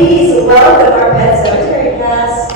please welcome our Pet Sematary cast.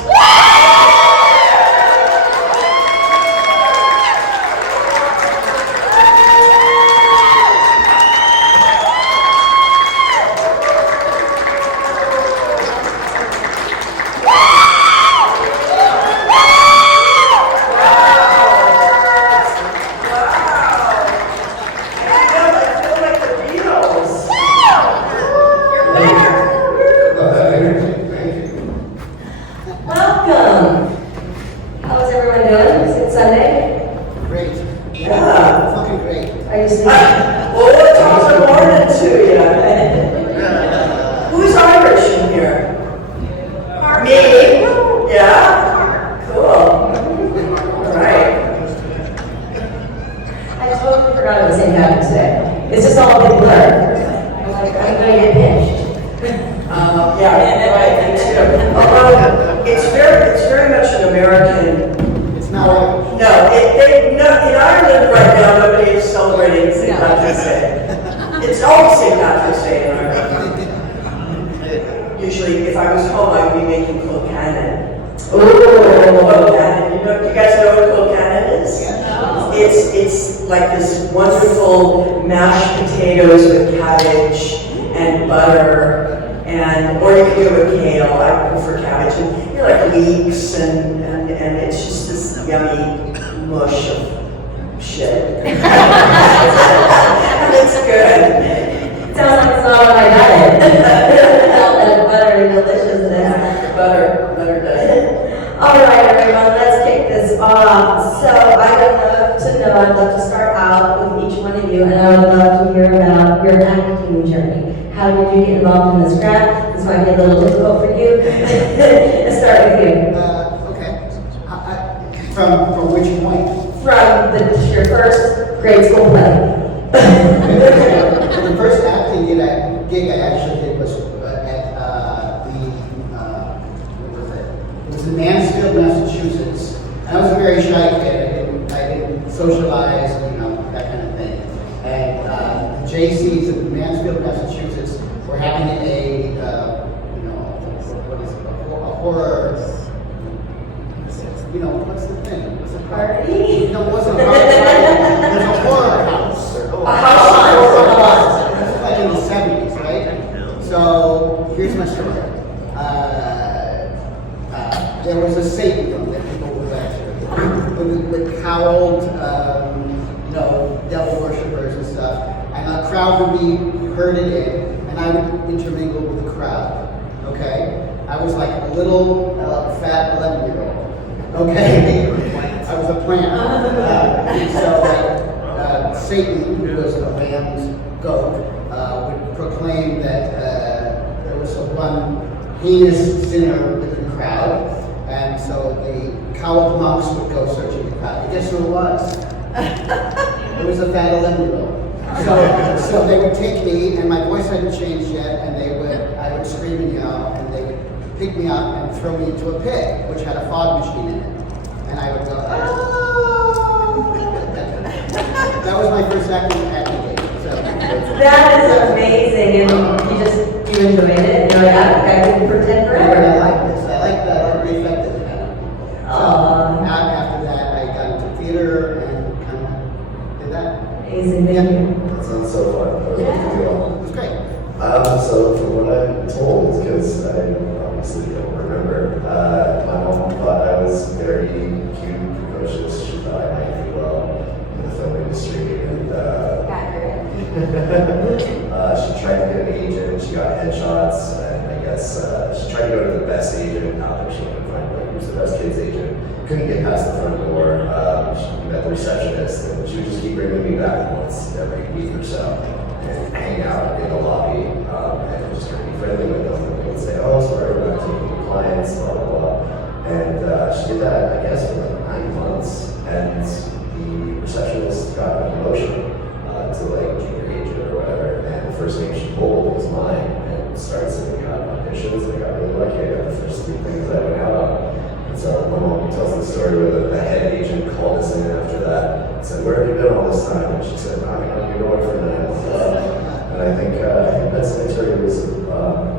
And I think Pet Sematary was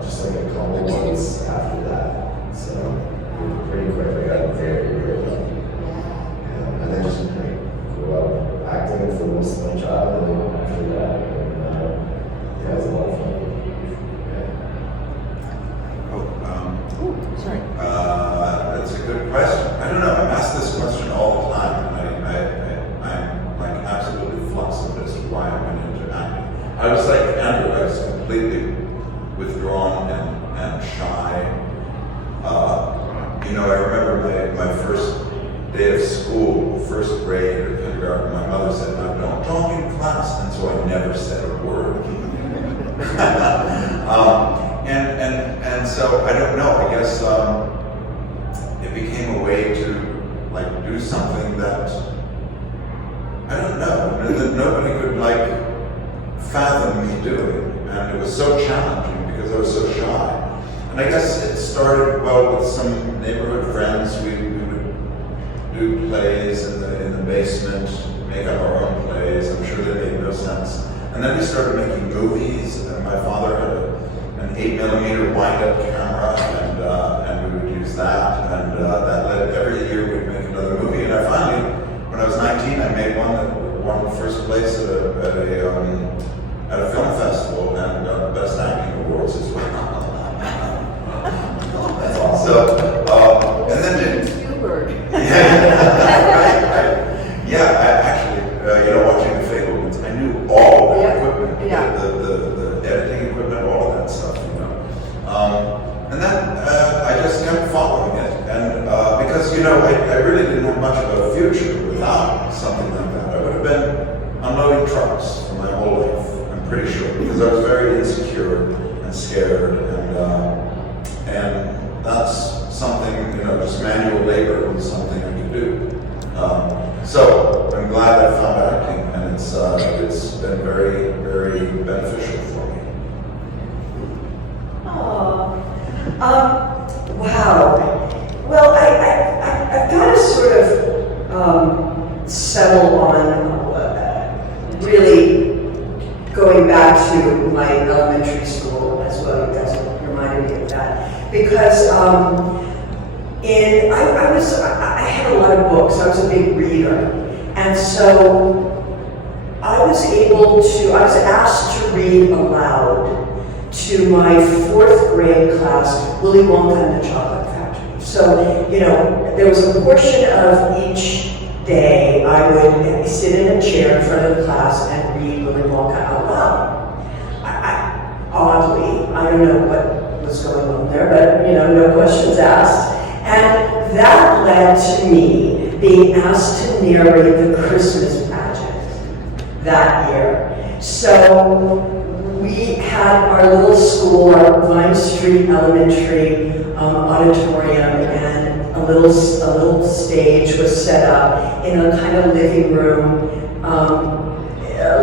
just like a couple months Sorry. That's a good question. I don't know. I'm asked this question all the time, and I'm like absolutely flustered as to why I went into acting. I was like Andrew. I was completely withdrawn and shy. I remember my first day of school, first grade or kindergarten. My mother said, "No, don't talk in class," and so I never said a word. And so I don't know. I guess it became a way to like do something that I don't know that nobody could like fathom me doing, and it was so challenging because I was so shy. And I guess it started well with some neighborhood friends. We would do plays in the basement, make up our own plays. I'm sure they made no sense. And then we started making movies, and my father had an 8mm wind-up camera, and we would use that, and that led every year we'd make another movie. And I finally, when I was 19, I made one that won first place at a film festival and got the Best Acting Awards as well. That's awesome. So, and then Spielberg. I actually, watching The Fablemans, I knew all the equipment, the editing equipment, all of that stuff, and then I just kept following it, and because I really didn't have much of a future without something like that. I would have been unloading trucks for my whole life, I'm pretty sure, because I was very insecure and scared, and that's something, just manual labor was something I could do. So I'm glad I found acting, and it's been very, very beneficial for me. Oh, wow. Well, I've got to sort of settle on really going back to my elementary school as well. You guys reminded me of that because I had a lot of books. I was a big reader, and so I was asked to read aloud to my 4th grade class, Willy Wonka and the Chocolate Factory. So, there was a portion of each day I would sit in a chair in front of the class and read Willy Wonka out loud. Oddly, I don't know what was going on there, but, no questions asked. And that led to me being asked to narrate the Christmas pageant that year. So we had our little school, our Vine Street Elementary auditorium, and a little stage was set up in a kind of living room, a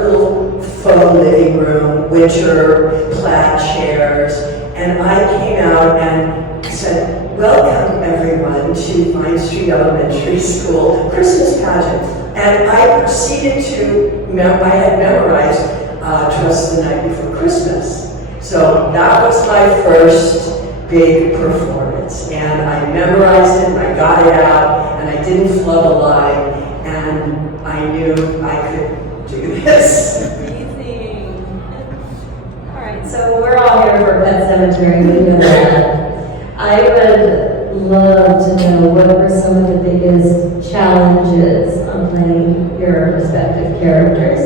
little faux living room, winter plaid chairs, and I came out and said, "Welcome everyone to Vine Street Elementary School Christmas pageant." And I proceeded I had memorized Trust the Night Before Christmas. So that was my first big performance. And I memorized it, and I got it out, and I didn't flub a line, and I knew I could do this. Amazing. All right, so we're all here for Pet Sematary, we know that. I would love to know what were some of the biggest challenges on playing your respective characters,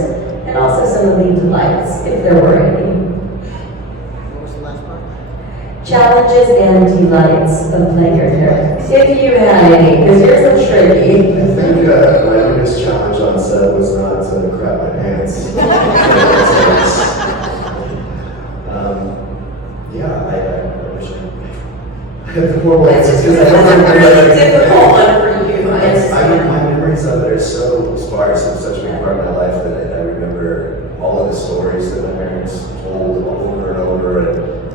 and also some of the delights, if there were any. What was the last part? Challenges and delights of playing your characters, if you had any, because yours are tricky. I think my biggest challenge on set was not to crap my pants. I wish I had horrible answers because I don't remember everything. Difficult one for you, I My memories of it are so sparse and such a big part of my life that I remember all of the stories that my parents told over and over,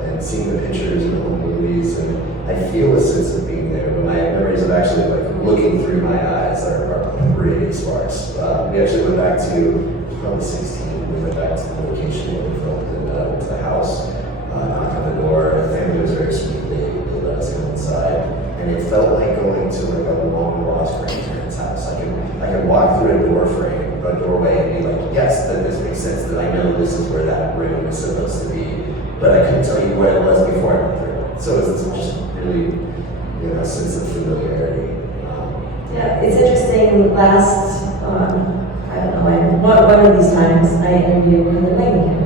and seeing the pictures in the old movies, and I feel a sense of being there, but my memories of actually looking through my eyes are pretty sparse. We actually went back to, probably 16, we went back to the location where we filmed and went to the house, knocked on the door. The family was very sweet. They let us go inside, and it felt like going to a long lost grandparents' house. I could walk through a doorway and be like, yes, that this makes sense, that I know this is where that room is supposed to be, but I couldn't tell you what it was before I went through it. So it's just really, a sense of familiarity. Yeah, it's interesting. Last, I don't know, one of these times I interviewed Heather Langham.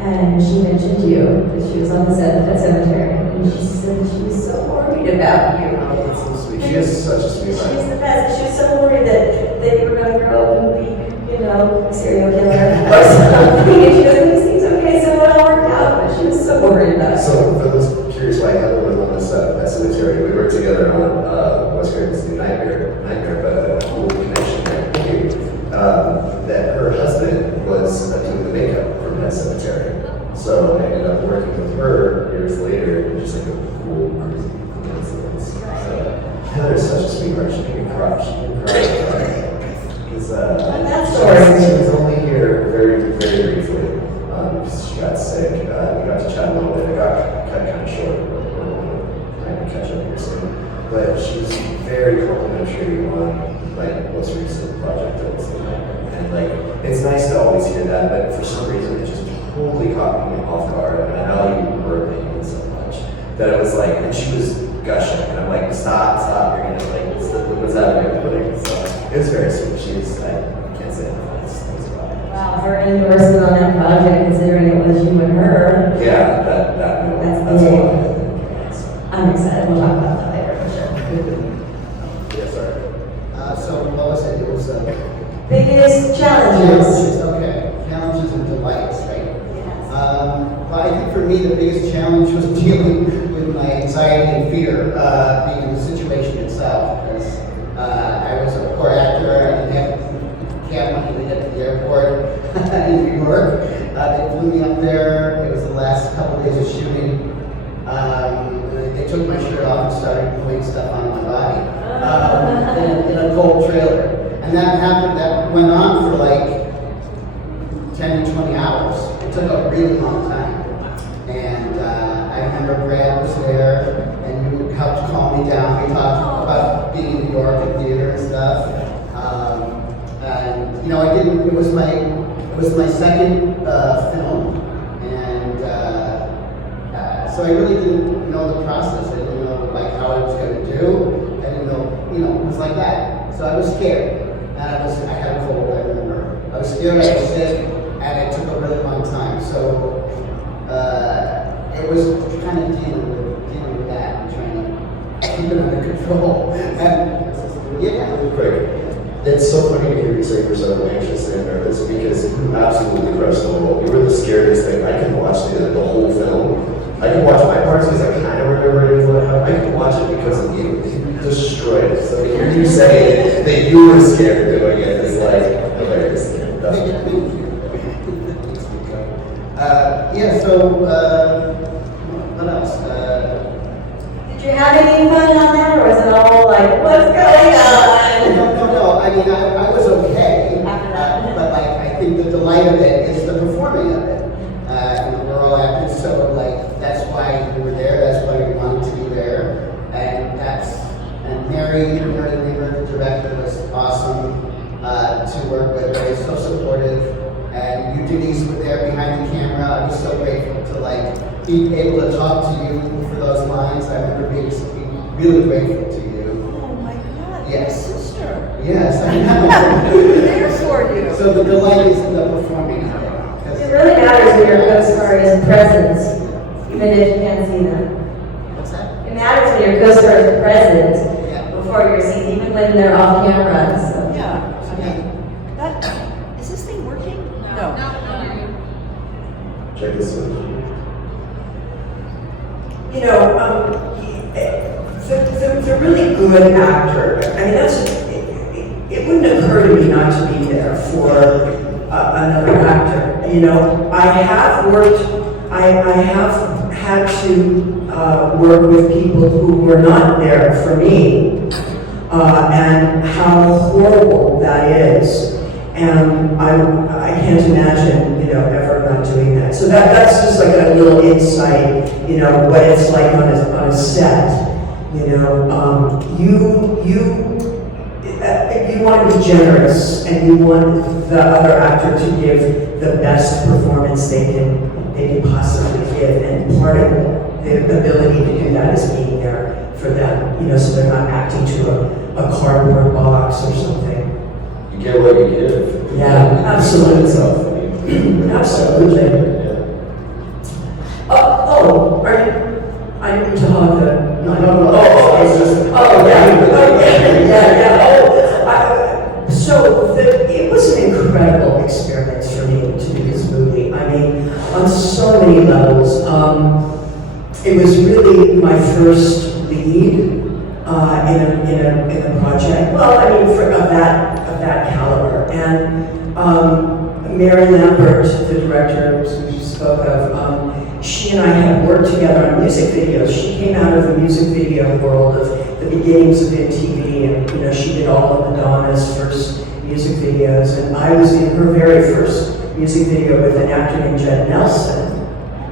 And she mentioned you, because she was on the set of Pet Sematary, and she said she was so worried about you. Oh, that's so sweet. She is such a sweetheart. She's the best. She was so worried that you were going to grow up and be, a serial killer or something. And she goes, "This seems okay, so it all worked out." But she was so worried about you. So, for those curious why Heather was on this Pet Sematary, we worked together on West Coast's new Nightmare, but a cool connection there. That her husband was doing the makeup for Pet Sematary. So I ended up working with her years later, and just like a cool coincidence. So Heather is such a sweetheart. She made me cry. She made me cry. Because she was only here very, very briefly. She got sick. We got to chat a little bit. It got cut kind of short. I can catch up here soon. But she was very complimentary on like most recent project that was and like it's nice to always hear that, but for some reason it just totally caught me off guard. And I know you were opinion so much that it was like, and she was gushing, and I'm like, stop, you're gonna like what's happening. So it was very sweet. She was I can't say enough. Thanks about it. Wow, her endorsement on that project, considering it was you and her. Yeah, that's big. one of the things. I'm excited. We'll talk about that later for sure. Yes, sir. So what was it? It was Biggest challenges. Okay, challenges and delights, right? Yes. Well, I think for me the biggest challenge was dealing with my anxiety and fear, being in the situation itself. Because I was a poor actor, I didn't have cab money to get to the airport in New York. They flew me up there. It was the last couple of days of shooting. They took my shirt off and started putting stuff on my body in a cold trailer. And that went on for like 10 to 20 hours. It took a really long time. And I remember Brad was there, and you helped calm me down. We talked about being in New York and theater and stuff. And it was my second film, and so I really didn't know the process. I didn't know like how I was going to do. I didn't know, it was like that. So I was scared. And I had a cold, I remember. I was scared, I was sick, and it took a really long time. So it was kind of dealing with that and trying to keep it under control. And yeah. Great. It's so funny to hear you say you're so anxious and nervous because you absolutely crushed the role. You were the scariest thing. I can watch the whole film. I can watch my parts because I kind of remember it. I can watch it because of you. You destroyed it. So to hear you say that you were scared doing it is like hilarious. What else? Did you have any fun on that, or was it all like, what's going on? No. I mean, I was okay. But like, I think the delight of it is the performing of it. We're all actors, so like, that's why we were there. That's why we wanted to be there. And Mary Lieber, the director, was awesome to work with. Very so supportive. And you, Denise, were there behind the camera. I was so grateful to like be able to talk to you for those lines. I remember being really grateful to you. Oh my God, Yes. your sister. Yes, I know. There for you. So the delight is in the performing of it. It really matters when your co-star is present, even if you can't see them. What's that? It matters when your co-star is present Yeah. before you're seen, even when they're off camera. So. Yeah, I mean, is this thing working? No. Check this out. The really good actor, I mean, it wouldn't occur to me not to be there for another actor. I have had to work with people who were not there for me, and how horrible that is. And I can't imagine, ever not doing that. So that's just like a little insight, what it's like on a set. You want to be generous, and you want the other actor to give the best performance they can possibly give. And part of the ability to do that is being there for them, you know, so they're not acting to a cardboard box or something. You get what you give. Yeah, absolutely. Absolutely. Yeah. Are you? I didn't talk the. No, I was just. So it was an incredible experience for me to do this movie. I mean, on so many levels. It was really my first lead in a project. Well, I mean, of that caliber. And Mary Lambert, the director we spoke of, she and I had worked together on music videos. She came out of the music video world of the beginnings of MTV, and you know, she did all of Madonna's first music videos, and I was in her very first music video with an actor named Judd Nelson,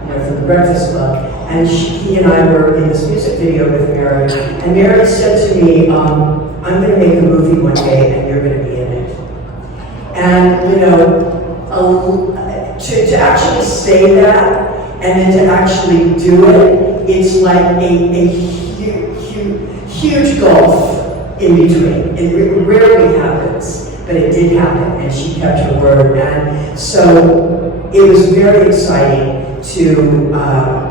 you know, from The Breakfast Club. And he and I were in this music video with Mary, and Mary said to me, I'm going to make a movie one day, and you're going to be in it. And you know, to actually say that, and then to actually do it, it's like a huge gulf in between. It rarely happens, but it did happen, and she kept her word. And so it was very exciting to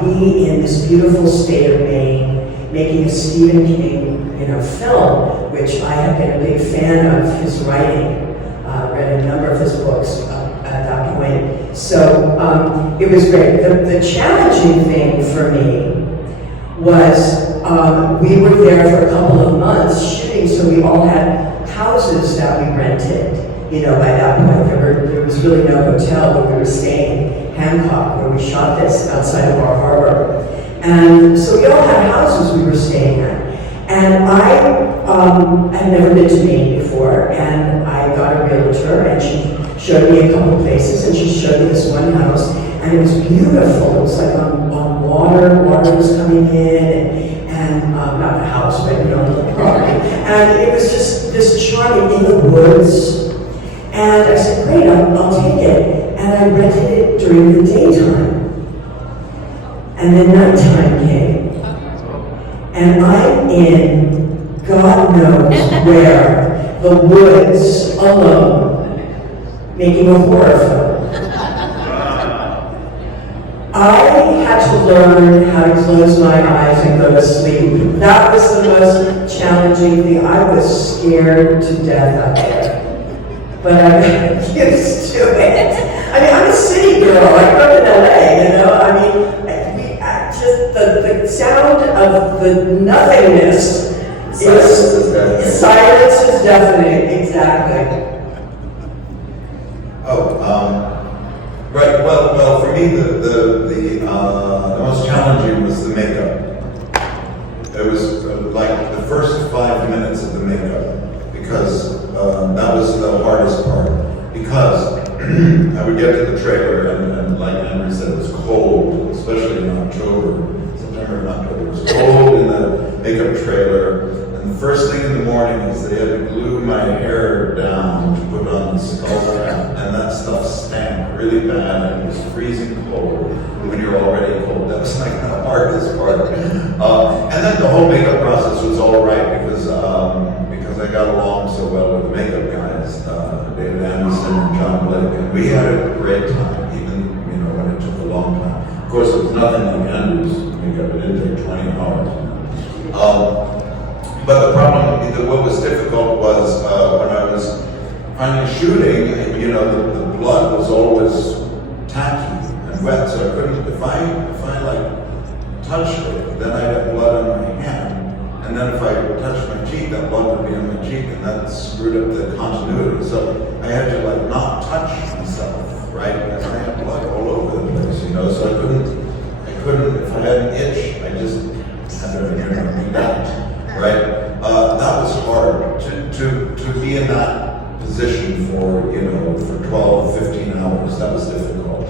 be in this beautiful state of Maine, making a Stephen King, you know, film, which I have been a big fan of his writing. Read a number of his books at that point. So it was great. The challenging thing for me was we were there for a couple of months shooting, so we all had houses that we rented. You know, by that point there was really no hotel where we were staying, Hancock, where we shot this outside of Bar Harbor. And so we all had houses we were staying at. And I had never been to Maine before, and I got a realtor, and she showed me a couple places, and she showed me this one house, and it was beautiful. It was like on water was coming in, and not the house, but you know, the property. And it was just this charming in the woods. And I said, great, I'll take it. And I rented it during the daytime. And then nighttime came. And I'm in God knows where, the woods, alone, making a horror film. I had to learn how to close my eyes and go to sleep. That was the most challenging thing. I was scared to death out there. But I got used to it. I mean, I'm a city girl. I grew up in LA, you know? I mean, just the sound of the nothingness silence is deafening. Exactly. Right. Well, for me, the most challenging was the makeup. It was like the first 5 minutes of the makeup, because that was the hardest part. Because I would get to the trailer, and like Andrew said, it was cold, especially in October, September and October. It was cold in the makeup trailer, and the first thing in the morning is they had to glue my hair down to put on the skull cap, and that stuff stank really bad, and it was freezing cold when you're already cold. That was like the hardest part. And then the whole makeup process was all right, because I got along so well with the makeup guys, David Anderson and John Blake, and we had a great time, even when it took a long time. Of course, it was nothing like Andrew's makeup; it didn't take 20 hours. But the problem, what was difficult was when I was finally shooting. The blood was always tacky and wet, so I couldn't. If I like touched it, then I'd have blood on my hand. And then if I touched my cheek, that blood would be on my cheek, and that screwed up the continuity. So I had to like not touch myself, right? Because I had blood all over the place, So I couldn't. If I had an itch, I just had to do that, right? That was hard to be in that position for 12, 15 hours. That was difficult.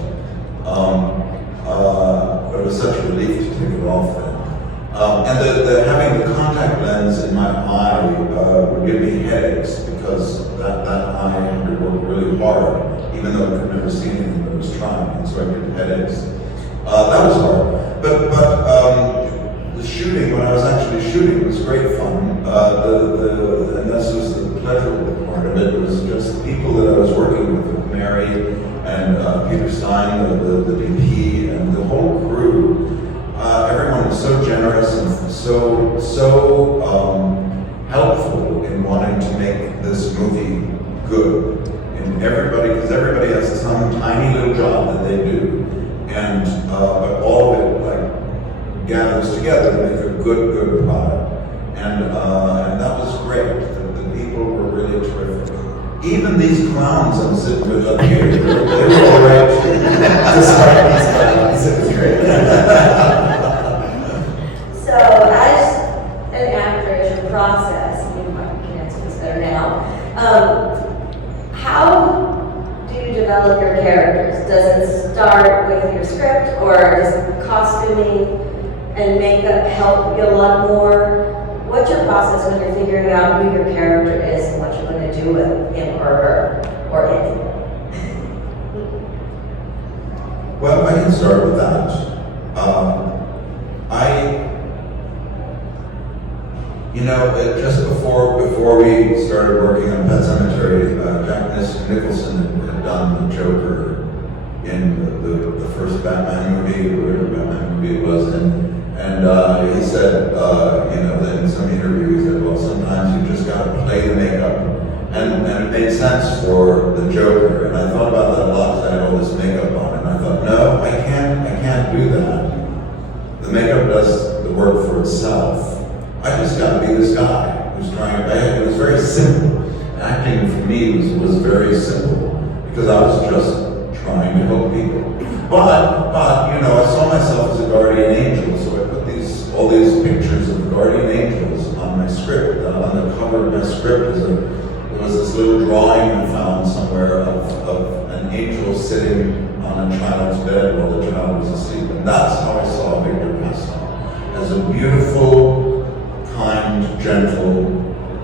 But it was such a relief to take it off then. And the having the contact lens in my eye would give me headaches, because that eye had to work really hard, even though I could never see anything, but I was trying, and so I get headaches. That was hard. But Harrison so helpful in wanting to make this movie good. And everybody, because everybody has some tiny little job that they do, and but all of it like gathers together to make a good product. And that was great. The people were really terrific. Even these clowns I'm sitting with up here, they were all right. Despite these clowns, it was great. So, as an actor, as your process, you can answer this better now. How do you develop your characters? Does it start with your script, or does costuming and makeup help you a lot more? What's your process when you're figuring out who your character is and what you're going to do with him or her or it? Well, I can start with that. Just before we started working on Pet Sematary, Jack Nicholson had done the Joker in the first Batman movie, or whatever Batman movie it was, and he said, that in some interview, he said, well, sometimes you just got to play the makeup, and it made sense for the Joker, and I thought about that a lot because I had all this makeup on, and I thought, no, I can't do that. The makeup does the work for itself. I just got to be this guy who's trying to. It was very simple. Acting for me was very simple because I was just trying to help people. But I saw myself as a guardian angel, so I put all these pictures of guardian angels on my script. On the cover of my script there was this little drawing I found somewhere of an angel sitting on a child's bed while the child was asleep, and that's how I saw Victor Passon, as a beautiful, kind, gentle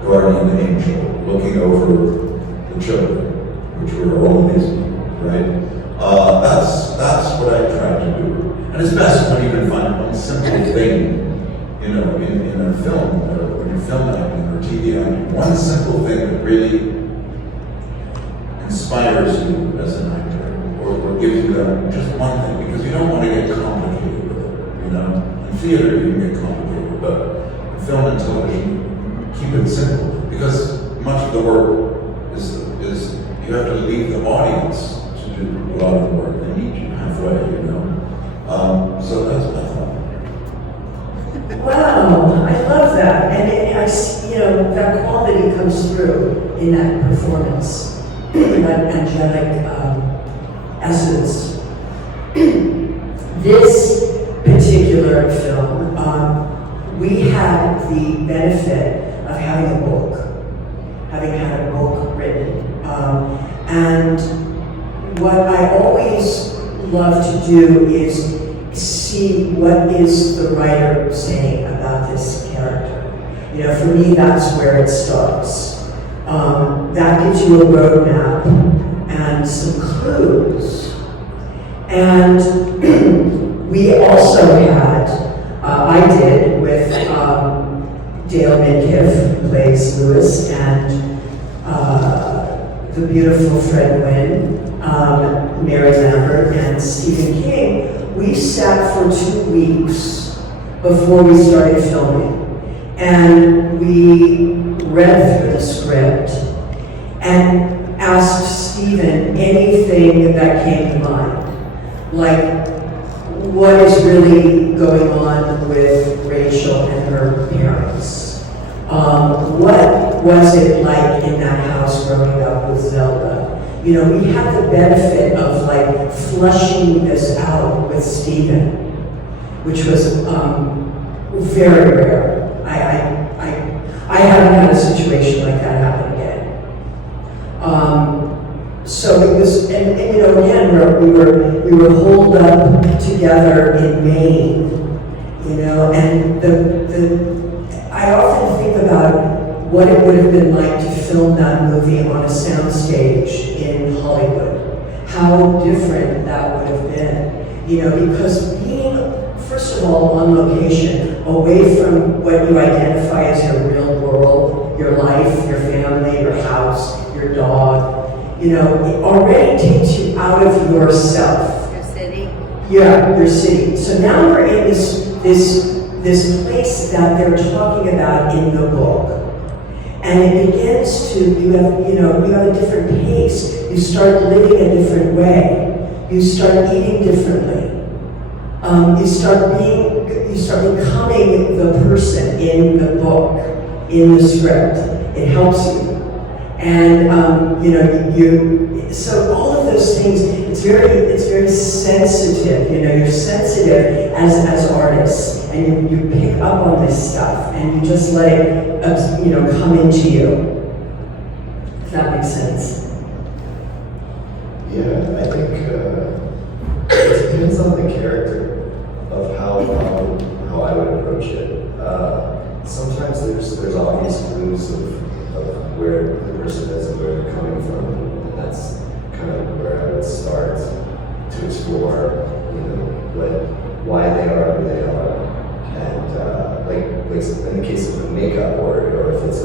guardian angel looking over the children, which were all of these people, right? That's what I tried to do. And it's best when you can find one simple thing, in a film, or when you're film acting or TV acting, one simple thing that really inspires you as an actor, or gives you that, just one thing, because you don't want to get complicated with it, In theater, you can get complicated, but film and television, keep it simple, because much of the work is you have to leave the audience to do a lot of the work. They meet you halfway, So that's my thought. Wow, I love that, and that quality comes through in that performance, that angelic essence. This particular film, we had the benefit of having a book, having had a book written. And what I always love to do is see what is the writer saying about this character. For me, that's where it starts. That gives you a roadmap and some clues. And we also had, I did with Dale Midkiff, who plays Lewis, and the beautiful Fred Wynn, Mary Lambert, and Stephen King. We sat for 2 weeks before we started filming, and we read through the script and asked Stephen anything that came to mind, like what is really going on with Rachel and her parents. What was it like in that house growing up with Zelda? We had the benefit of flushing this out with Stephen, which was very rare. I haven't had a situation like that happen again. So it was, and again, we were holed up together in Maine, and I often think about what it would have been like to film that movie on a soundstage in Hollywood. How different that would have been, because being, first of all, on location, away from what you identify as your real world, your life, your family, your house, your dog, it already takes you out of yourself. Your city. Yeah, your city. So now we're in this this place that they're talking about in the book. And it begins to, you have a different pace. You start living a different way. You start eating differently. You start becoming the person in the book, in the script. It helps you. And so all of those things, it's very sensitive. You're sensitive as artists, and you pick up on this stuff, and you just let it, come into you. If that makes sense. Yeah, I think it depends on the character of how I would approach it. Sometimes there's obvious clues of where the person is and where they're coming from, and that's kind of where I would start to explore, why they are who they are, and like in the case of the makeup, or if it's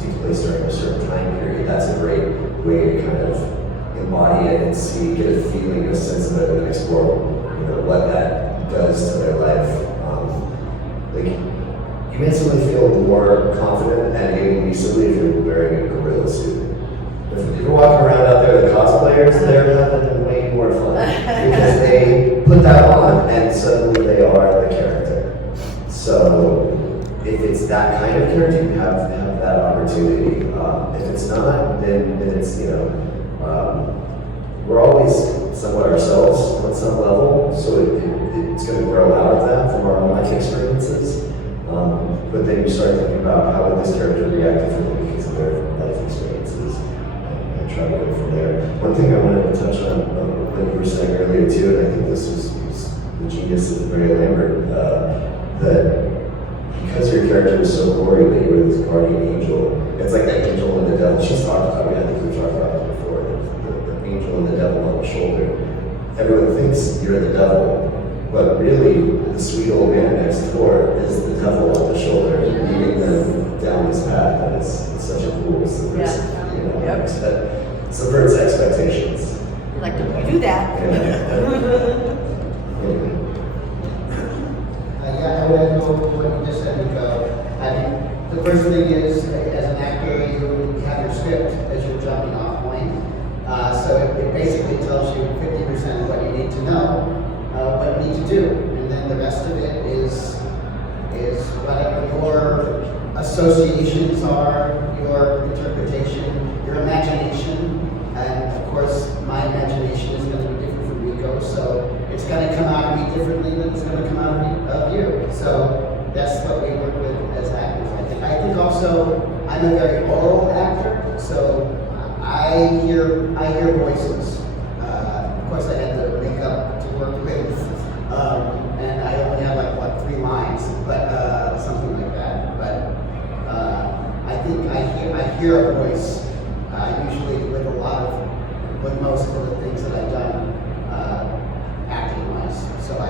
takes place during a certain time period, that's a great way to kind of embody it and get a feeling, a sense of it, and explore, what that does to their life. You may suddenly feel more confident and able easily if you're wearing a gorilla suit. If you're walking around out there, the cosplayers, they're having way more fun because they put that on and suddenly they are the character. So if it's that kind of character, you have that opportunity. If it's not, then it's, we're always somewhat ourselves on some level, so it's going to grow out of that from our own life experiences. But then you start thinking about how would this character react differently because of their life experiences, and try to go from there. One thing I wanted to touch on what you were saying earlier too, and I think this was the genius of Mary Lambert, that because your character is so gory that you were this guardian angel, it's like that angel and the devil. She's talked about it, I think we've talked about it before, the angel and the devil on the shoulder. Everyone thinks you're the devil, but really, the sweet old man next door is the devil on the shoulder, leading them down this path. And it's such a cool subversive, subverts expectations. You're like, don't you do that? I would echo what you just said, Miko. I mean, the first thing is, as an actor, you have your script as your jumping off point. So it basically tells you 50% of what you need to know. What you need to do, and then the rest of it is whatever your associations are, your interpretation, your imagination, and of course my imagination is going to be different from Miko, so it's going to come out of me differently than it's going to come out of you. So that's what we work with as actors. I think also I'm a very oral actor, so I hear voices. Of course, I had to make up to work with. And I only have 3 lines, but something like that. But I think I hear a voice usually with most of the things that I've done acting wise. So I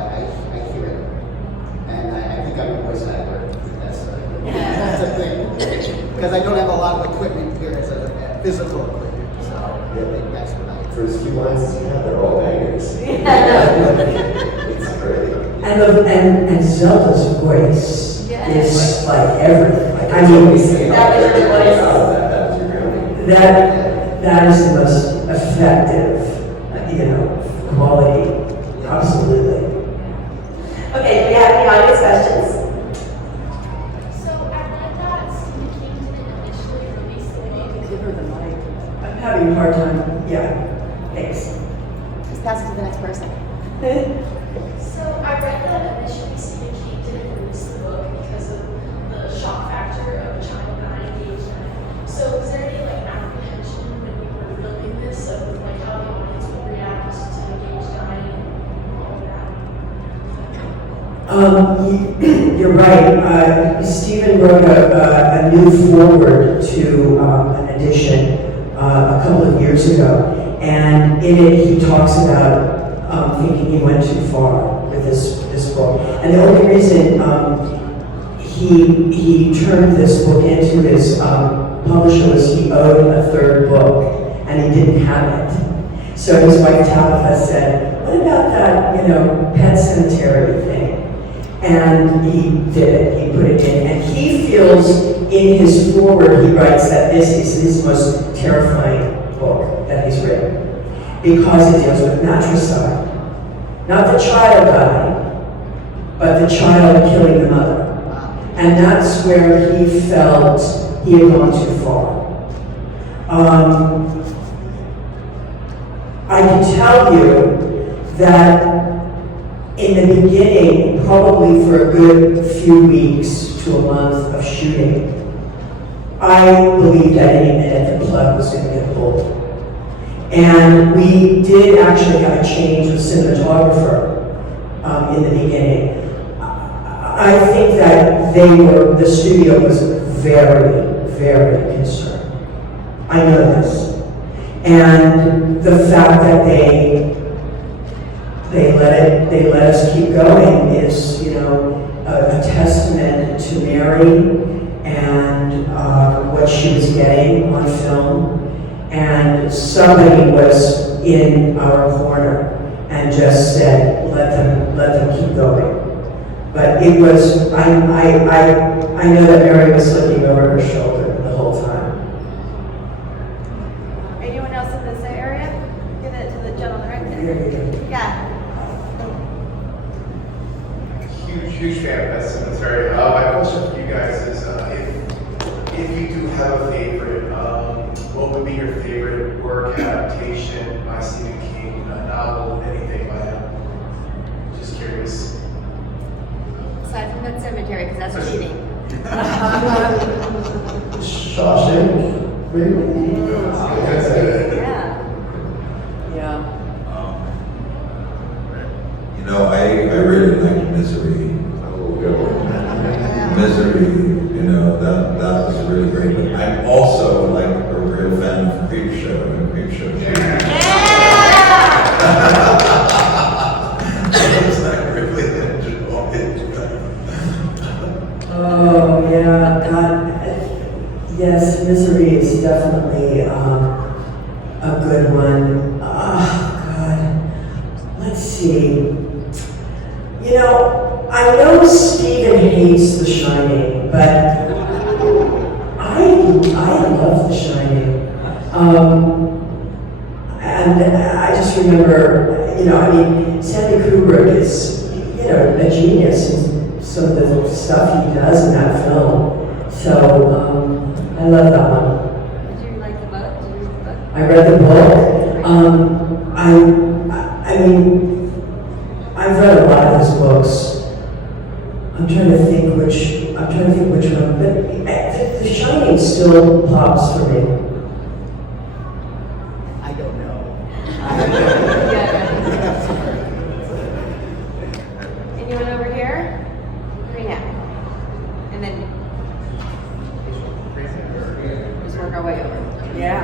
hear it, and I think I'm a voice actor. That's a thing because I don't have a lot of equipment here as a physical equipment. So I think that's what I. For as few lines as you have, they're all bangers. It's great. And Zelda's voice is like everything. That was your that is the most effective, quality. Absolutely. Okay, do we have any audience questions? So I read that Stephen King didn't initially release the book. Give her the mic. I'm having a hard time. Yeah. Thanks. Just pass it to the next person. So I read that initially Stephen King didn't release the book because of the shock factor of a child dying at age 9. So was there any apprehension when you were filming this of how the audience would react to the age dying and all of that? You're right. Stephen wrote a new foreword to an edition a couple of years ago, and in it he talks about thinking he went too far with this book. And the only reason he turned this book into his publisher was he owed a 3rd book, and he didn't have it. So his wife Tabitha said, "What about that, Pet Sematary thing?" And he did it, he put it in, and he feels in his foreword, he writes that this is his most terrifying book that he's written, because it deals with matricide. Not the child dying, but the child killing the mother. And that's where he felt he had gone too far. I can tell you that in the beginning, probably for a good few weeks to a month of shooting, I believed at any minute the plug was going to get pulled. And we did actually have a change of cinematographer in the beginning. I think that the studio was very, very concerned. I know this. And the fact that they let us keep going is, a testament to Mary and what she was getting on film. And somebody was in our corner and just said, let them keep going. But it was, I know that Mary was looking over her shoulder the whole time. Anyone else in this area? Give it to the gentleman right there. Yeah. Huge fan of that cemetery. My question for you guys is, if you do have a favorite, what would be your favorite work adaptation by Stephen King, a novel, anything by him? Just curious. Aside from that cemetery, because that's cheating. Shawshank, maybe? Yeah. Yeah. I really like Misery. Oh, good one. Misery, that was really great. But I'm also like a real fan of Creep Show and Creep Show 2. I really enjoy it. Oh, yeah, God. Yes, Misery is definitely a good one. God. Let's see. I know Stephen hates The Shining, but I love The Shining. And I just remember, Stanley Kubrick is, a genius in some of the stuff he does in that film. So, I love that one. Did you like the book? Did you read the book? I read the book. I've read a lot of his books. I'm trying to think which one, but The Shining still pops for me. I don't know. Anyone over here? Green hat. And then just work our way over. Yeah.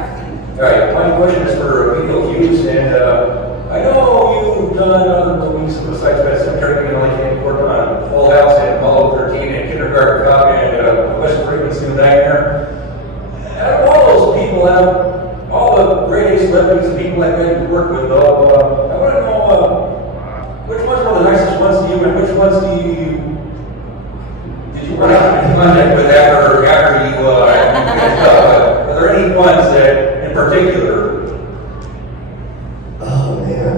All right, my question is for Miko Hughes, and I know you've done other movies besides Pet Sematary. You worked on Full House and Apollo 13 and Kindergarten Cop and West Frequency Nightmare. Out of all those people, all the great celebrities and people like that you work with, though, I want to know which ones were the nicest ones to you, and which ones did you run out of contact with after you finished up? Are there any ones that, in particular? Oh man,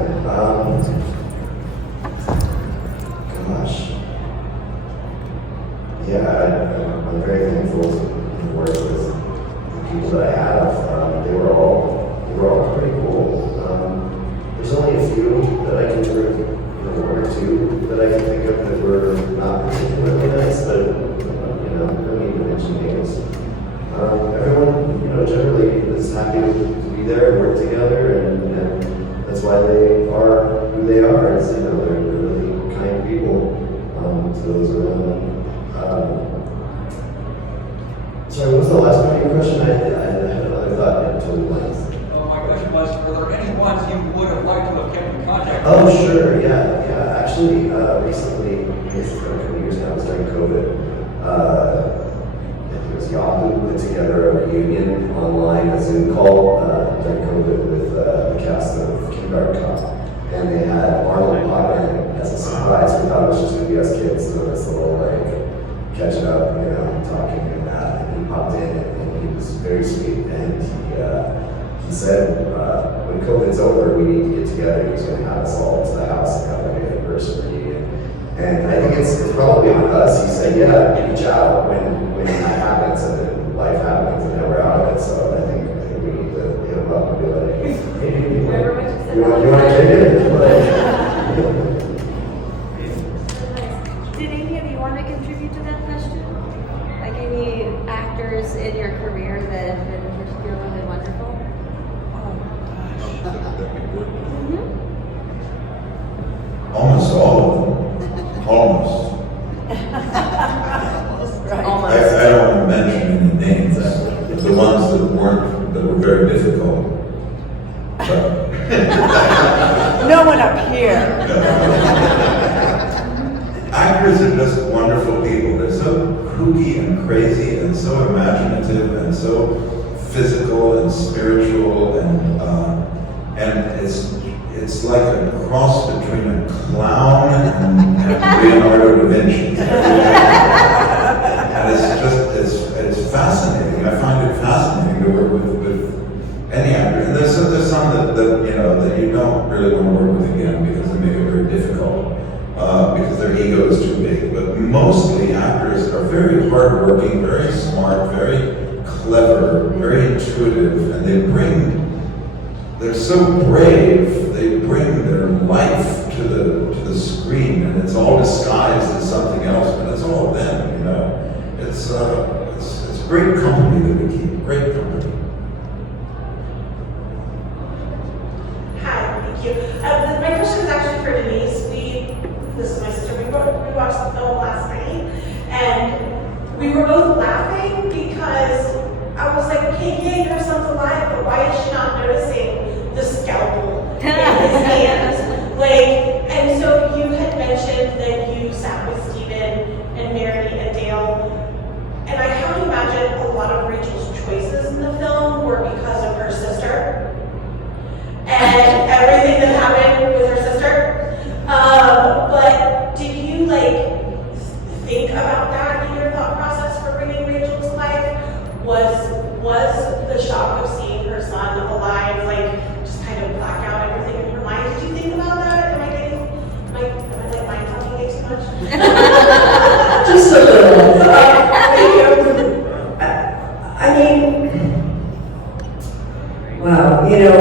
gosh. Yeah, I'm very thankful to work with the people that I have. They were all pretty cool. There's only a few that I can one or two that I can think of that were not particularly nice, but no need to mention names. Everyone, generally is happy to be there and work together, and that's why they are who they are. It's, they're really kind people to those around them. Sorry, what was the last part of your question? I had another thought and totally blanked. My question was, were there any ones you would have liked to have kept in contact with? Oh, sure, yeah. Actually, recently, it's a couple of years now, it was during COVID. It was Yahoo put together a reunion online, a Zoom call during COVID with the cast of Kindergarten Cop. And they had Arnold Potter as a surprise. We thought it was just going to be us kids. of us little like catching up, you know, talking and he popped in and he was very sweet and he said when COVID's over we need to get together. He's going to have us all to the house and have like an anniversary. And I think it's probably on us. He said, yeah, reach out when that happens and then life happens and then we're out of it. So I think we need to hit him up and be like, hey, you want to kick it? Did any of you want to contribute to that question? Like any actors in your career that have been particularly wonderful? Almost all of them. Almost. I don't want to mention any names, the ones that were very difficult. But No one up here. actors are just wonderful people. They're so kooky and crazy and so imaginative and so physical and spiritual and it's like a cross between a clown and Leonardo da Vinci. And it's fascinating. I find it fascinating to work with any actor. And there's some that you know that you don't really want to work with again because they make it very difficult because their ego is too big. But mostly actors are very hardworking, very smart, very clever, very intuitive, and they're so brave. They bring their life to the screen, and it's all disguised as something else, but it's all them. You know, it's great company that we keep. Great company. Hi, thank you. My question is actually for Denise. This is my sister. We watched the film last night, and we were both laughing because I was like, okay, yay, her son's alive, but why is she not noticing the scalpel in his hand? Like, and so you had mentioned that you sat with Stephen and Mary and Dale, and I have to imagine a lot of Rachel's choices in the film were because of her sister and everything that happened with her sister. But did you think about that in your thought process for bringing Rachel to life? Was the shock of seeing her son alive just kind of black out everything in her mind? Did you think about that? Am I mind talking it too much? Just a little. I mean, wow, you know,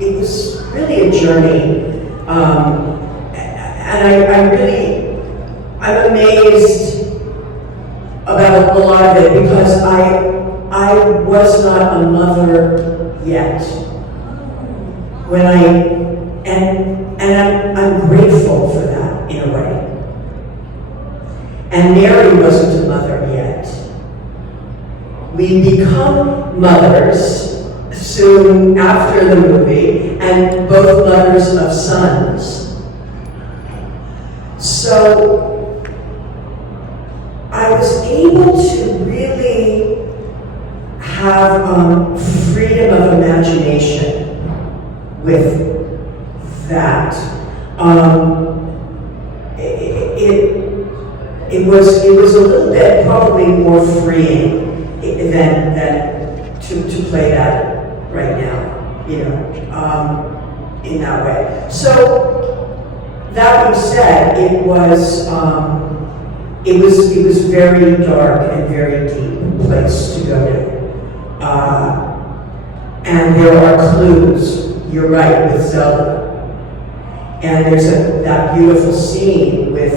it was really a journey, and I'm amazed about a lot of it because I was not a mother yet. And I'm grateful for that in a way. And Mary wasn't a mother yet. We become mothers soon after the movie, and both mothers of sons. So I was able to really have freedom of imagination with that. It was a little bit probably more freeing than to play that right now, you know, in that way. So that being said, it was very dark and very deep place to go to. And there are clues, you're right, with Zelda. And there's that beautiful scene with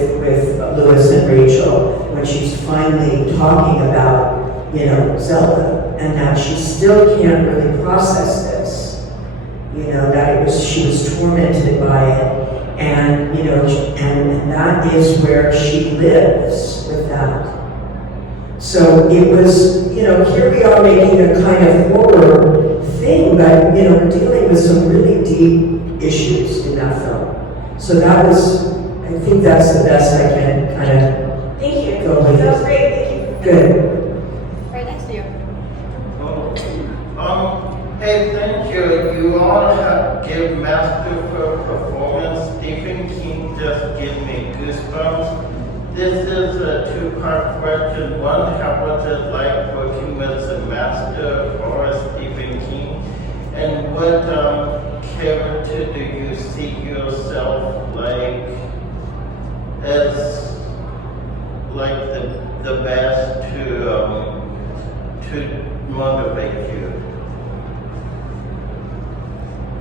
Lewis and Rachel when she's finally talking about, you know, Zelda, and that she still can't really process this. You know, that she was tormented by it. And, you know, and that is where she lives with that. So it was, you know, here we are making a kind of horror thing, but, you know, we're dealing with some really deep issues in that film. So that was, I think that's the best I can kind of Thank you. go with. That was great. Thank you. Good. Right next to you. Hey, thank you. You all have give master for performance. Stephen King just gave me goosebumps. This is a two-part question. One, how was it like working with the master or Stephen King? And what character do you see yourself like as like the best to motivate you?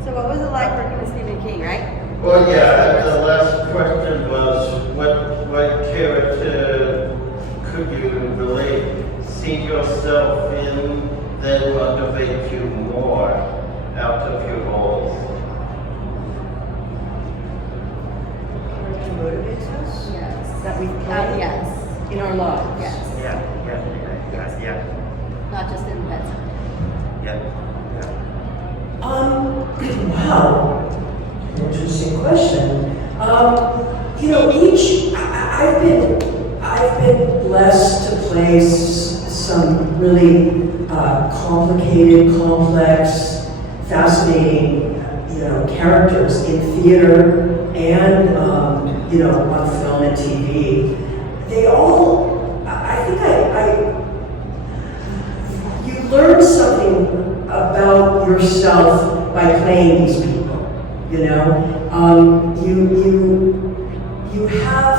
So what was it like working with Stephen King, right? Well, yeah, the last question was what character could you relate, see yourself in that motivate you more out of your roles? What motivates us? Yes. That we play Yes. in our lives. Yes. Yeah. Not just in Pet Sematary. Wow. Interesting question. I've been blessed to play some really complicated, complex, fascinating, characters in theater and, on film and TV. They all, you learn something about yourself by playing these people. You have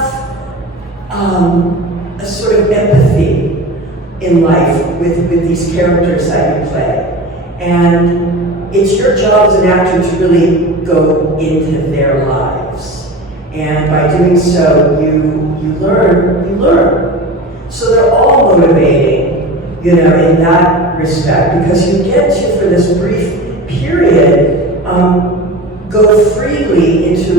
a sort of empathy in life with these characters that you play. And it's your job as an actor to really go into their lives. And by doing so, you learn. So they're all motivating, in that respect, because you get to, for this brief period, go freely into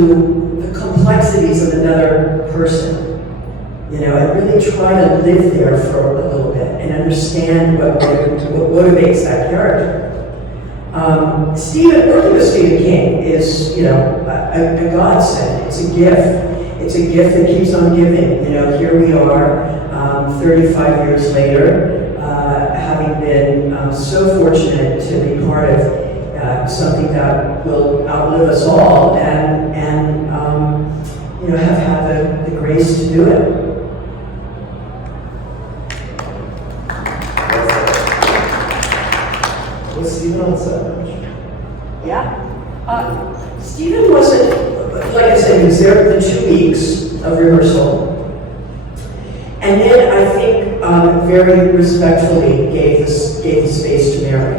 the complexities of another person. And really try to live there for a little bit and understand what motivates that character. Working with Stephen King is, a godsend. It's a gift. It's a gift that keeps on giving. Here we are, 35 years later, having been so fortunate to be part of something that will outlive us all, and have had the grace to do it. Was Stephen on set? Yeah. Stephen wasn't, like I said, he was there for the 2 weeks of rehearsal. And then I think very respectfully gave the space to Mary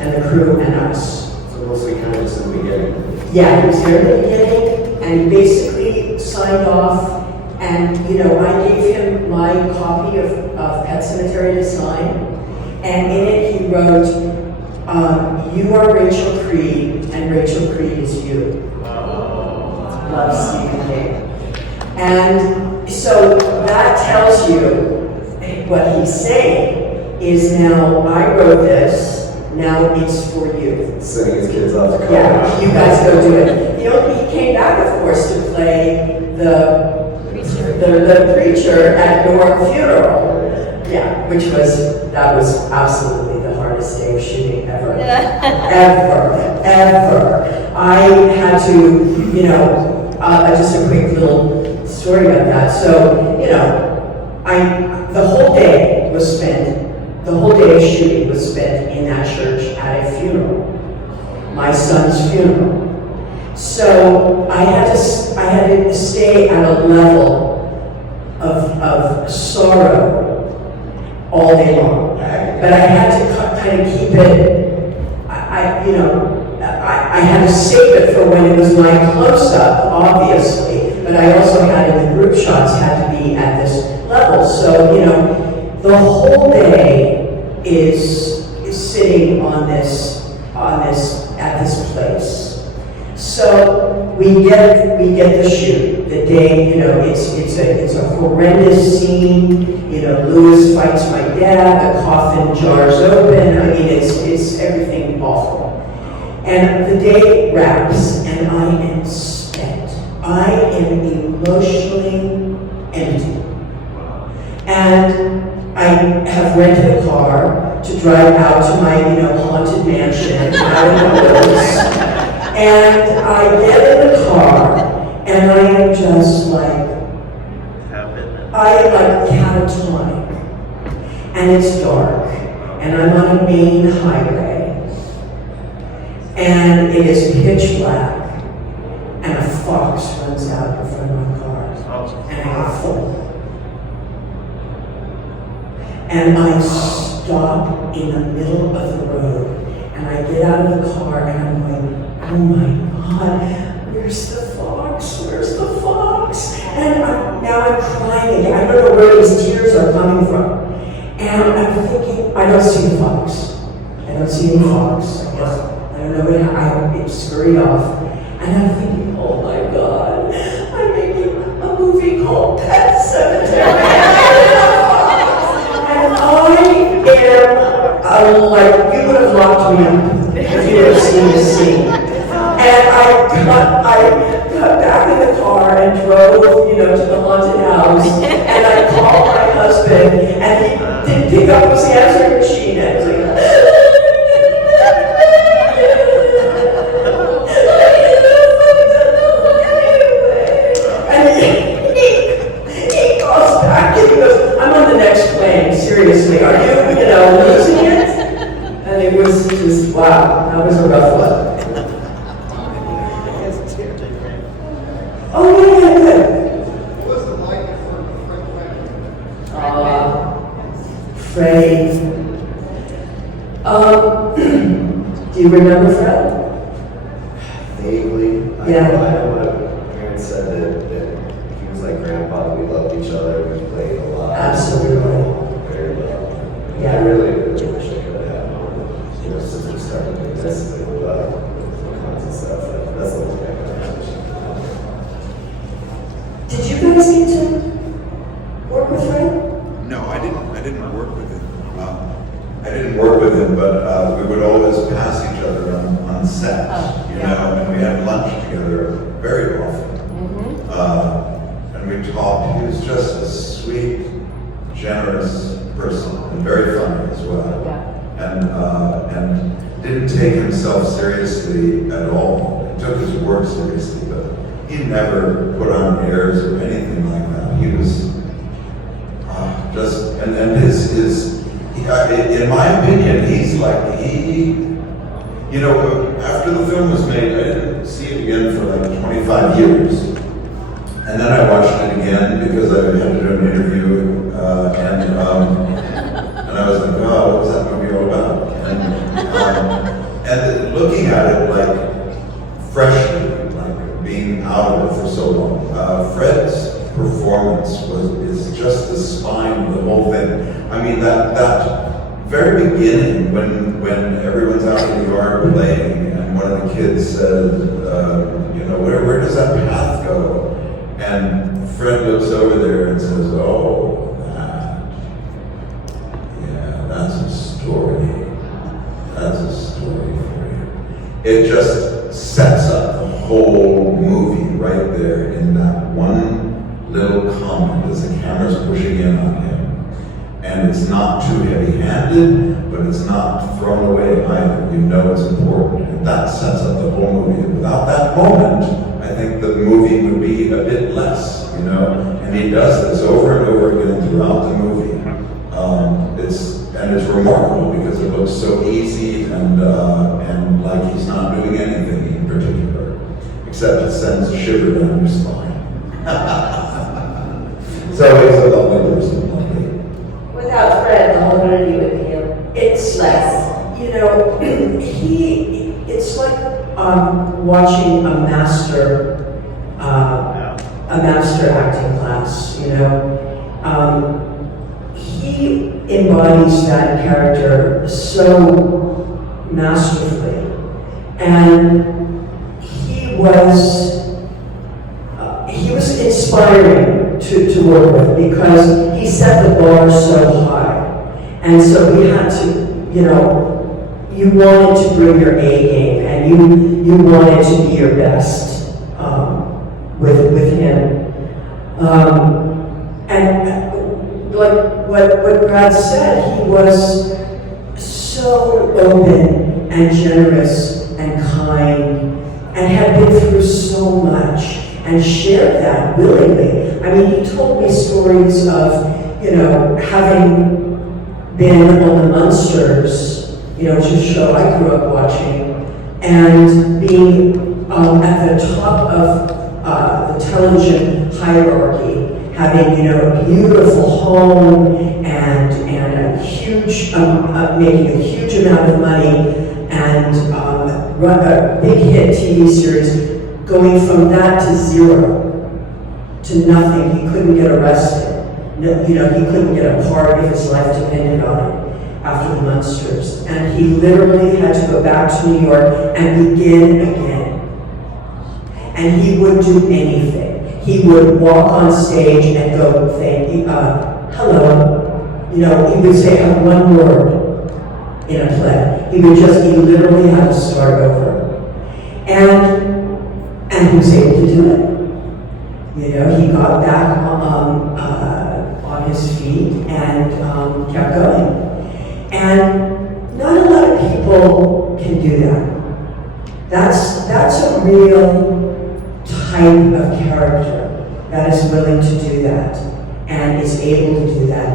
and the crew and us. So mostly kind of just in the beginning. Yeah, he was there at the beginning, and he basically signed off, and I gave him my copy of Pet Sematary to sign, and in it he wrote, "You are Rachel Creed, and Rachel Creed is you." Love, Stephen King. And so that tells you what he's saying is, now I wrote this, now it's for you. Sending his kids off to college. Yeah, you guys go do it. He came back, of course, to play the preacher at your funeral. Yeah, that was absolutely the hardest day of shooting ever. ever. I had to, just a quick little story about that. So, the whole day of shooting was spent in that church at a funeral, my son's funeral. So I had to stay at a level of sorrow all day long. But I had to kind of keep it, I had to save it for when it was my close-up, obviously, but I also had, in the group shots, had to be at this level. So, the whole day is sitting at this place. So we get the shoot. The day, it's a horrendous scene. Louis fights my dad, the coffin jars open. I mean, it's everything awful. And the day wraps, and I am spent. I am emotionally empty. And I have rented a car to drive out to my, haunted mansion out in the woods. And I get in the car, and I am just like, I am like catatonic. And it's dark, and I'm on a main highway, and it is pitch black, and a fox runs out in front of my car, and I fall. And I stop in the middle of the road, and I get out of the car, and I'm going, oh my God, where's the fox? Where's the fox? And now I'm crying again. I don't know where these tears are coming from. And I'm thinking, I don't see the fox. I don't see any fox. I guess I don't know what I scurried off. And I'm thinking, oh my God, I'm making a movie called Pet Sematary. And I am like, you would have locked me up if you would have seen this scene. And I got back in the car and drove, to the haunted house. And I called my husband, and he didn't pick up his answering machine. And was like, and he calls back and he goes, I'm on the next plane. Seriously, are you, losing it? And it was just, wow, that was a rough one. Oh, yeah, good. What was it like to work with Freddie. Do you remember Fred? Vaguely. Yeah. I know what parents said that he was like grandpa. We loved each other. We played a lot. Absolutely. Very well. Yeah. I really wish I could have had, since we started doing this, kinds of stuff. That's the whole thing. Did you guys get to work with Fred? No, I didn't work with him. I didn't work with him, but we would always pass each other on set, and we had lunch together very often. And we talked. He was just a sweet, generous person, and very funny as well. And didn't take himself seriously at all. He took his work seriously, but he never put on airs or anything like that. He was just, and his in my opinion, he's like, after the film was made, I didn't see it again for like 25 years. And then I watched it again because I had to do an interview, and I was like, oh, what was that movie all about? And looking at it like freshly, like being out of it for so long, Fred's performance is just the spine of the whole thing. I mean, that very beginning when everyone's out in the yard playing, and one of the kids said, where does that path go? And Fred looks over there and says, oh, that's a story. That's a story for you. It just sets up the whole movie right there in that one little comment as the camera's pushing in on him. And it's not too heavy-handed, but it's not thrown away either. It's important. And that sets up the whole movie. And without that moment, I think the movie would be a bit less, And he does this over and over again throughout the movie. It's remarkable because it looks so easy and like he's not doing anything in particular, except it sends a shiver down your spine. So he's a lovely person, lovely. Without Fred, the whole movie would be It's less. It's like watching a master acting class, He embodies that character so masterfully, and he was inspiring to work with because he set the bar so high, and so we had to, you wanted to bring your A game, and you wanted to be your best with him. And like what Brad said, he was so open and generous and kind so much and shared that willingly. I mean, he told me stories of, having been on the Munsters, which is a show I grew up watching, and being at the top of the television hierarchy, having, a beautiful home and a huge, making a huge amount of money, and run a big hit TV series, going from that to zero, to nothing. He couldn't get arrested. No, he couldn't get a part if his life depended on it after the Munsters. And he literally had to go back to New York and begin again. And he would do anything. He would walk on stage and go, hello. He would say one word in a play. He literally had to start over. And he was able to do it. He got back on his feet and kept going. And not a lot of people can do that. That's a real type of character that is willing to do that and is able to do that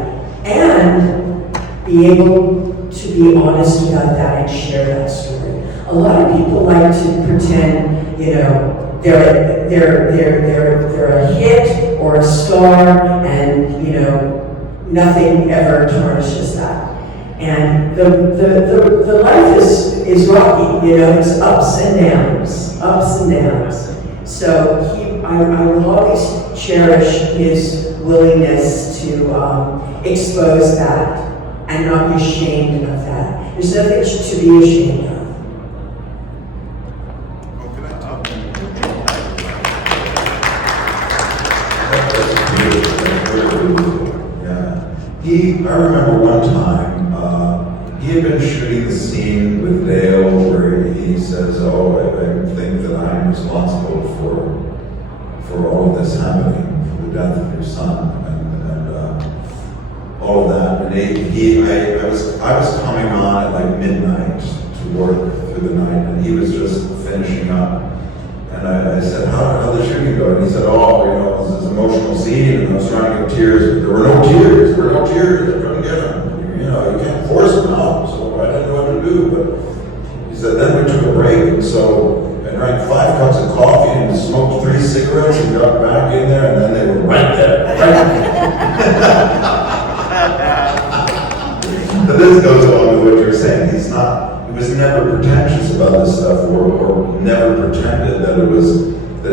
and be able to be honest about that and share that story. A lot of people like to pretend, they're a hit or a star, and nothing ever tarnishes that. And the life is rocky, it's ups and downs. So I will always cherish his willingness to expose that and not be ashamed of that. There's nothing to be ashamed of. I remember one time, he had been shooting the scene with Dale where he says, I think that I'm responsible for all of this happening, for the death of your son, and all of that. And I was coming on at like midnight to work through the night, and he was just finishing up. And I said, how'd the shooting go? And he said, it was this emotional scene, and I was trying to get tears, but there were no tears. I couldn't get them. You can't force them out. So I didn't know what to do. But he said, then we took a break, and so I drank 5 cups of coffee and smoked 3 cigarettes and got back in there, and then they were right there. But this goes along with what you're saying. He was never pretentious about this stuff, or never pretended that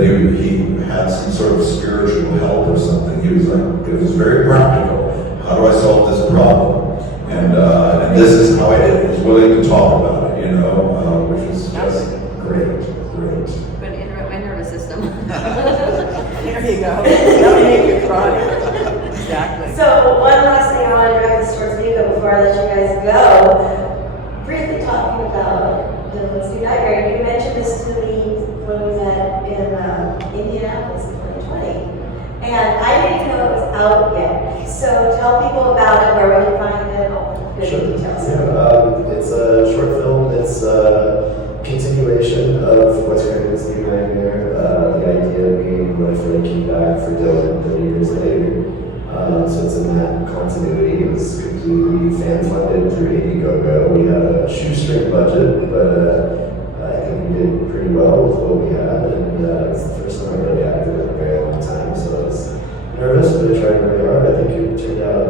he had some sort of spiritual help or something. He was like, it was very practical. How do I solve this problem? And this is how I did it. He was willing to talk about it, which was just great. But interrupt my nervous system. There you go. That'll make you cry. Exactly. So one last thing I want to direct this towards Miko before I let you guys go. Briefly talking about the Lucy Nightmare, you mentioned this to me when we met in Indianapolis in 2020. And I didn't know it was out yet. So tell people about it, where we can find it, all the Sure. details. Yeah, it's a short film. It's a continuation of Wes Craven's New Nightmare. The idea being what if Frankie died for Dylan 30 years later. So it's in that continuity. It was completely fan-funded through Indiegogo. We had a shoestring budget, but I think we did pretty well with what we had. And it's the first time I really acted in a very long time, so I was nervous, but I tried very hard. I think it turned out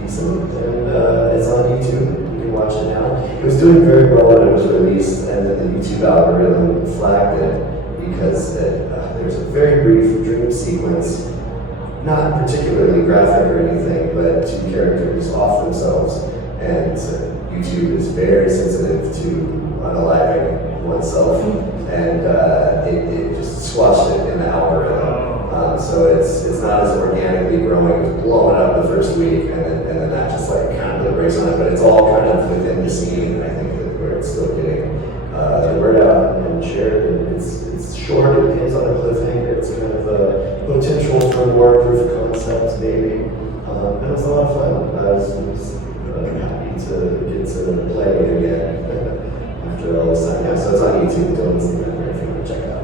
decent, and it's on YouTube. You can watch it now. It was doing very well when it was released, and then the YouTube algorithm flagged it because there's a very brief dream sequence, not particularly graphic or anything, but 2 characters off themselves, and YouTube is very sensitive to unaliving oneself, and it just squashed it in the algorithm. So it's not as organically growing. It's blowing up the first week, and then that just like kind of breaks on it. But it's all kind of within the scene. I think that where it's still getting the word out and shared. And it's short. It ends on a cliffhanger. It's kind of a potential for more proof of concept, maybe. And it was a lot of fun. I was happy to get to play it again after all this time. Yeah, so it's on YouTube. Don't see that if you want to check it out.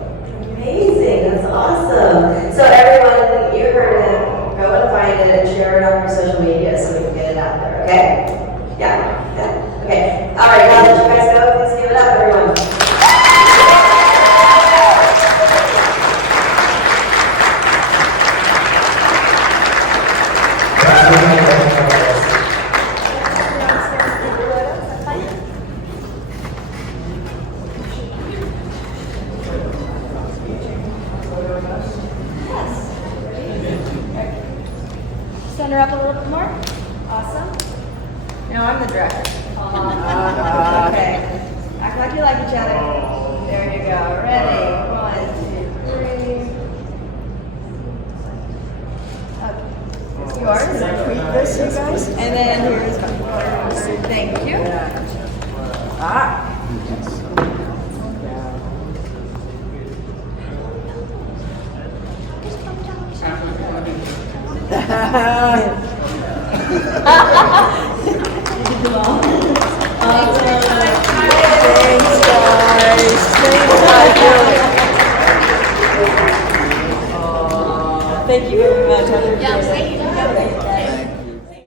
Amazing. amazing. That's awesome. So everyone, you heard him. Go and find it and share it on your social media so we can get it out there, okay? Yeah? Yeah? Okay. All right, now that you guys go, please give it up, everyone. Stand her up a little bit more. Awesome. You know, I'm the director. Okay. Act like you like each other. There you go. Ready? 1, 2, 3. Okay. Yours. Read this, you guys. And then here's yours. Thank you. Thank you very much. Yeah, thank you.